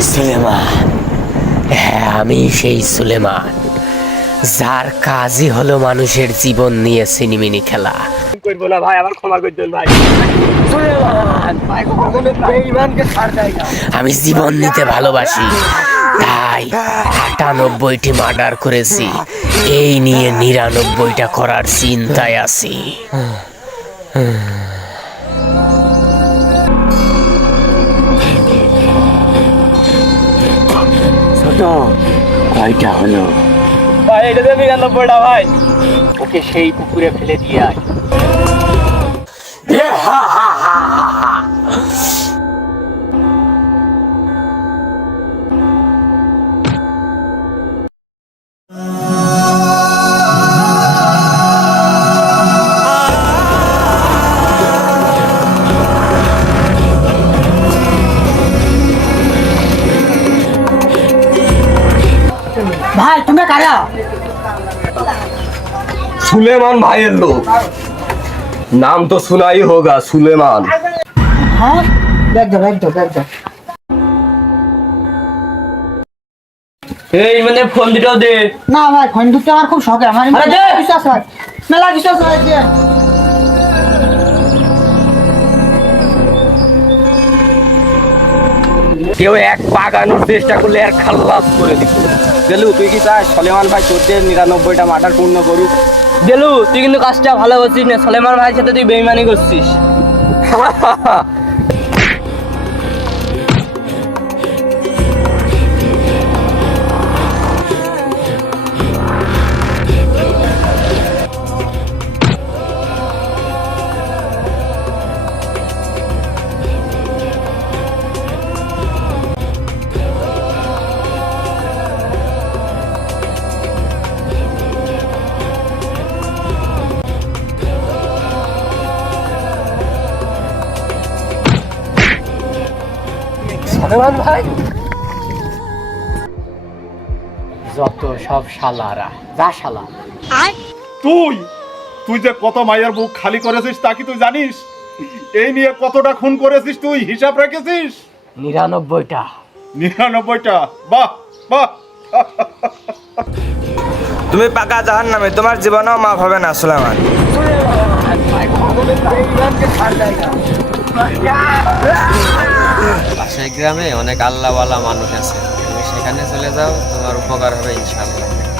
সুলেমান। হ্যাঁ আমি সেই সুলেমান। যার কাজই হলো মানুষের জীবন নিয়ে সিনিমিনি খেলা। ভাই আমি জীবন নিতে ভালোবাসি। তাই আটানব্বইটি মার্ডার করেছি। এই নিয়ে নিরানব্বইটা করার চিন্তায় আছি। ছোট কয়টা হলো? ভাই এটা দিয়ে নিরানব্বইটা ভাই। ওকে সেই পুকুরে ফেলে দিয়ে আয়। সুলেমান ভাইয়ের লোক। নাম তো সুনাই হোগা সুলেমান। হ্যাঁ, এই মানে ফোন দুটো দে। না ভাই ফোন দুটো আমার খুব শখে আমার বিশ্বাস হয় মেলা বিশ্বাস হয় কেউ এক পাগানোর চেষ্টা করলে আর খাল্লাস করে দিত গেলু তুই কি চাস? সলেমান ভাই চোদ্দের নিরানব্বইটা মার্ডার পূর্ণ করুক। গেলু তুই কিন্তু কাজটা ভালো করছিস না। সলেমান ভাইয়ের সাথে তুই বেইমানি করছিস। সলেমান ভাই যত সব শালারা যা শালা তুই তুই যে কত মায়ের বুক খালি করেছিস তা কি তুই জানিস এই নিয়ে কতটা খুন করেছিস তুই হিসাব রেখেছিস নিরানব্বইটা নিরানব্বইটা বাহ বাহ তুমি পাকা জাহান নামে তোমার জীবনেও মাফ হবে না সুলেমান পাশের গ্রামে অনেক আল্লাহওয়ালা মানুষ আছে। তুমি সেখানে চলে যাও তোমার উপকার হবে ইনশাল্লাহ